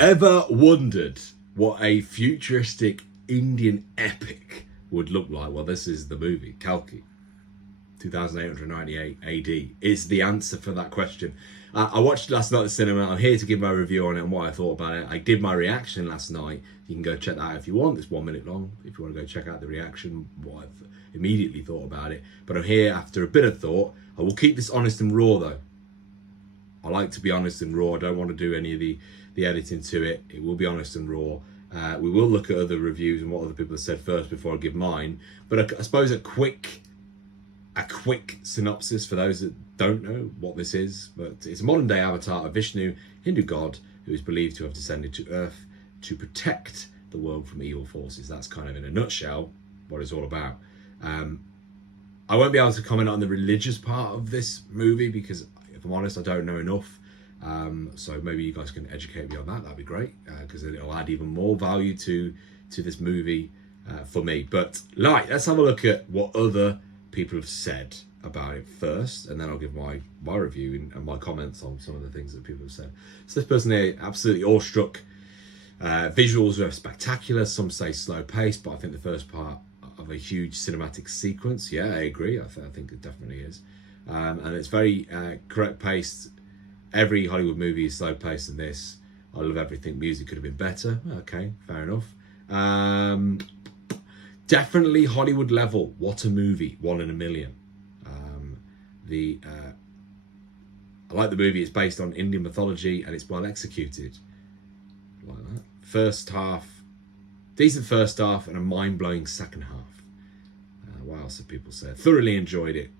Ever wondered what a futuristic Indian epic would look like? Well, this is the movie, Kalki, 2898 AD, is the answer for that question. I watched it last night at the cinema. I'm here to give my review on it and what I thought about it. I did my reaction last night. You can go check that out if you want. It's 1 minute long. If you want to go check out the reaction, what I've immediately thought about it. But I'm here after a bit of thought. I will keep this honest and raw though. I like to be honest and raw. I don't want to do any of the editing to it. It will be honest and raw. We will look at other reviews and what other people have said first before I give mine. But I suppose a quick synopsis for those that don't know what this is. But it's a modern day avatar of Vishnu, Hindu god, who is believed to have descended to Earth to protect the world from evil forces. That's kind of in a nutshell what it's all about. I won't be able to comment on the religious part of this movie because, if I'm honest, I don't know enough. So maybe you guys can educate me on that. That'd be great, because it'll add even more value to this movie for me. But let's have a look at what other people have said about it first, and then I'll give my review and my comments on some of the things that people have said. So this person here, absolutely awestruck. Visuals were spectacular. Some say slow paced, but I think the first part of a huge cinematic sequence. Yeah, I agree. I think it definitely is. And it's very correct paced. Every Hollywood movie is slow paced than this. I love everything. Music could have been better. Okay, fair enough. Definitely Hollywood level. What a movie. 1 in a million. I like the movie. It's based on Indian mythology and it's well executed. Like that. First half, decent first half and a mind-blowing second half. What else have people said? Thoroughly enjoyed it.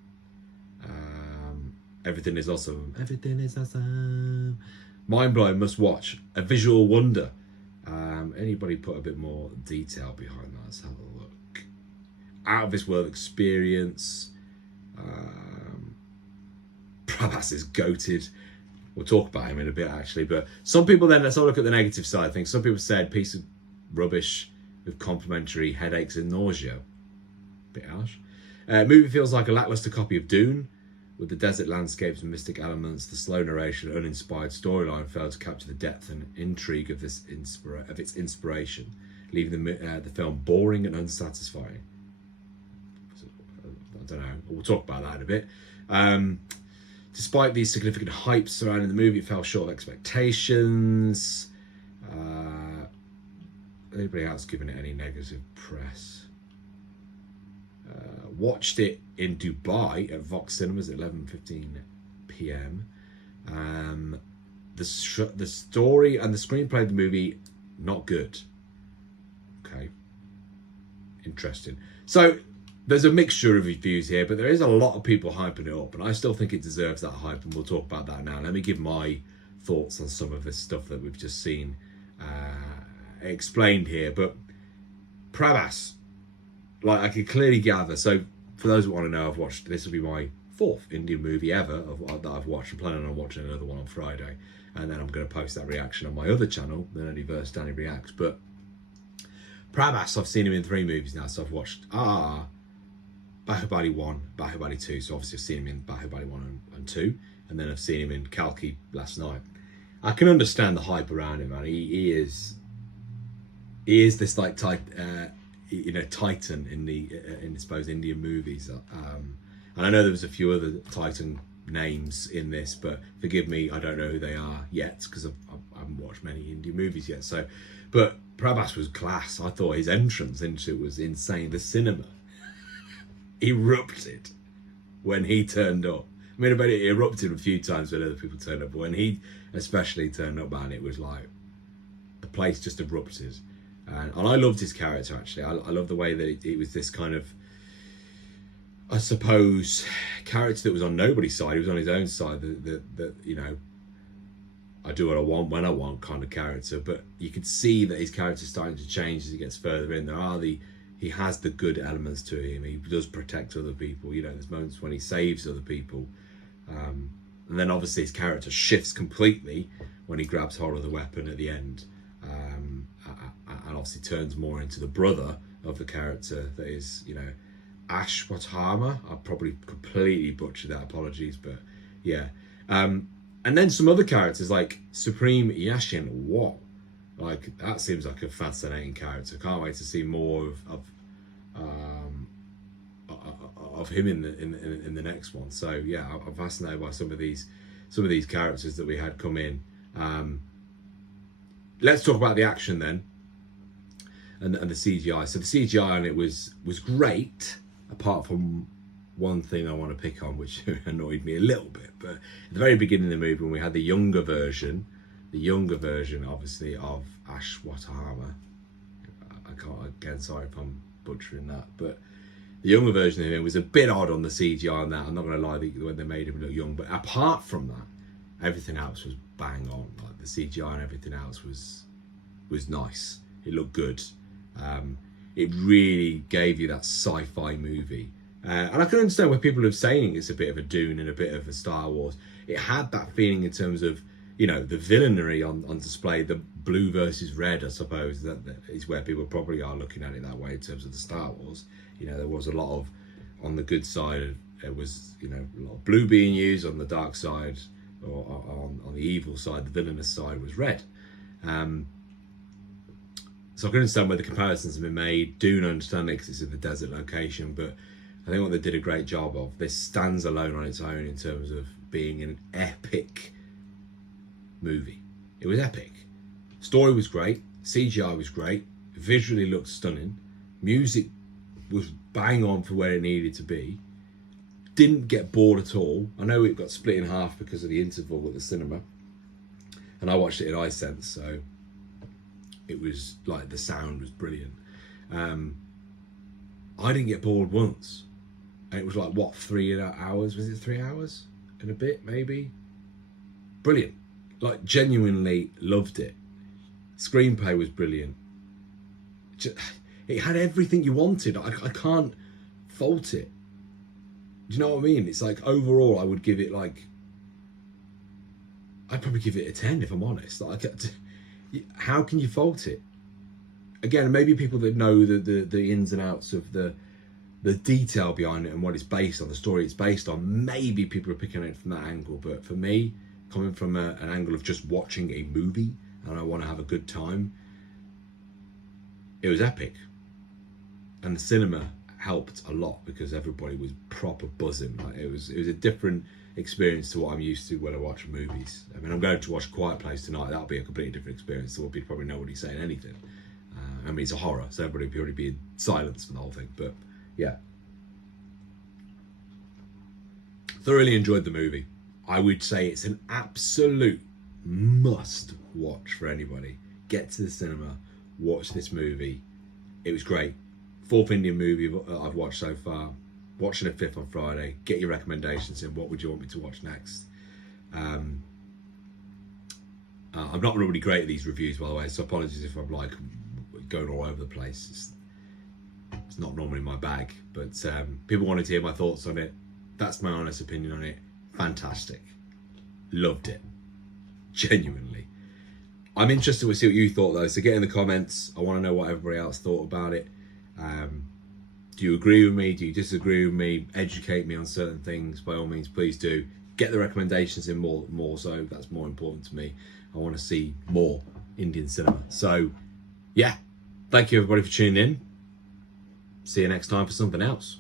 Everything is awesome. Everything is awesome. Mind-blowing, must watch. A visual wonder. Anybody put a bit more detail behind that? Let's have a look. Out of this world experience. Prabhas is goated. We'll talk about him in a bit actually. But some people then, let's have a look at the negative side of things. Some people said piece of rubbish with complimentary headaches and nausea. Bit harsh. Movie feels like a lackluster copy of Dune. With the desert landscapes and mystic elements, the slow narration, uninspired storyline failed to capture the depth and intrigue of its inspiration, leaving the film boring and unsatisfying. I don't know. We'll talk about that in a bit. Despite the significant hype surrounding the movie, it fell short of expectations. Anybody else giving it any negative press? Watched it in Dubai at Vox Cinemas at 11:15 p.m. The story and the screenplay of the movie, not good. Okay. Interesting. So there's a mixture of reviews here, but there is a lot of people hyping it up, and I still think it deserves that hype, and we'll talk about that now. Let me give my thoughts on some of this stuff that we've just seen explained here. But Prabhas, like I could clearly gather. So for those who want to know, I've watched, this will be my 4th Indian movie ever that I've watched. I'm planning on watching another one on Friday, and then I'm going to post that reaction on my other channel, the Nerdyverse Danny Reacts. But Prabhas, I've seen him in 3 movies now. So I've watched Bahubali 1, Bahubali 2. So obviously I've seen him in Bahubali 1 and 2, and then I've seen him in Kalki last night. I can understand the hype around him, man. He is this like titan in I suppose Indian movies. And I know there was a few other titan names in this, but forgive me, I don't know who they are yet because I haven't watched many Indian movies yet. So, but Prabhas was class. I thought his entrance into it was insane. The cinema erupted when he turned up. I mean, it erupted a few times when other people turned up, but when he especially turned up, man, it was like the place just erupted. And I loved his character, actually. I love the way that it was this kind of, I suppose, character that was on nobody's side. He was on his own side. That you know, I do what I want when I want kind of character. But you could see that his character's starting to change as he gets further in. He has the good elements to him. He does protect other people. You know, there's moments when he saves other people. And then obviously his character shifts completely when he grabs hold of the weapon at the end. And obviously turns more into the brother of the character that is, you know, Ashwatthama. I probably completely butchered that, apologies, but yeah. And then some other characters like Supreme Yashin. What? Like, that seems like a fascinating character. Can't wait to see more of him in the next one. So yeah, I'm fascinated by some of these characters that we had come in. Let's talk about the action then, and the CGI. So the CGI on it was great, apart from one thing I want to pick on, which annoyed me a little bit. But at the very beginning of the movie, when we had the younger version obviously of Ashwatthama, I can't, again, sorry if I'm butchering that, but the younger version of him was a bit odd on the CGI on that. I'm not going to lie, when they made him look young. But apart from that, everything else was bang on. Like, the CGI and everything else was nice. It looked good. It really gave you that sci-fi movie. And I can understand where people are saying it's a bit of a Dune and a bit of a Star Wars. It had that feeling in terms of, you know, the villainy on display, the blue versus red, I suppose. That is where people probably are looking at it that way in terms of the Star Wars. You know, there was a lot of, on the good side, there was, you know, a lot of blue being used. On the dark side, or on the evil side, the villainous side was red. So I can understand where the comparisons have been made. Dune, I understand it because it's in the desert location, but I think what they did a great job of, this stands alone on its own in terms of being an epic movie. It was epic. Story was great. CGI was great. Visually looked stunning. Music was bang on for where it needed to be. Didn't get bored at all. I know it got split in half because of the interval at the cinema, and I watched it in iSense, so it was like, the sound was brilliant. I didn't get bored once, and it was like, what, 3 hours? Was it 3 hours and a bit, maybe? Brilliant. Like, genuinely loved it. Screenplay was brilliant. It had everything you wanted. I can't fault it. Do you know what I mean? It's like, overall, I would give it like, I'd probably give it a 10 if I'm honest. Like, how can you fault it? Again, maybe people that know the ins and outs of the detail behind it and what it's based on, the story it's based on, maybe people are picking it from that angle. But for me, coming from an angle of just watching a movie and I want to have a good time, it was epic. And the cinema helped a lot because everybody was proper buzzing. Like, it was a different experience to what I'm used to when I watch movies. I mean, I'm going to watch Quiet Place tonight. That'll be a completely different experience to what people probably nobody's saying anything. I mean, it's a horror, so everybody will probably be in silence for the whole thing. But yeah, thoroughly enjoyed the movie. I would say it's an absolute must watch for anybody. Get to the cinema, watch this movie. It was great. 4th Indian movie I've watched so far. Watching a 5th on Friday. Get your recommendations in. What would you want me to watch next? I'm not really great at these reviews, by the way, so apologies if I'm like going all over the place. It's not normally my bag, but people wanted to hear my thoughts on it. That's my honest opinion on it. Fantastic. Loved it. Genuinely. I'm interested to see what you thought though, so get in the comments. I want to know what everybody else thought about it. Do you agree with me? Do you disagree with me? Educate me on certain things. By all means, please do. Get the recommendations in more so. That's more important to me. I want to see more Indian cinema. So, yeah. Thank you everybody for tuning in. See you next time for something else.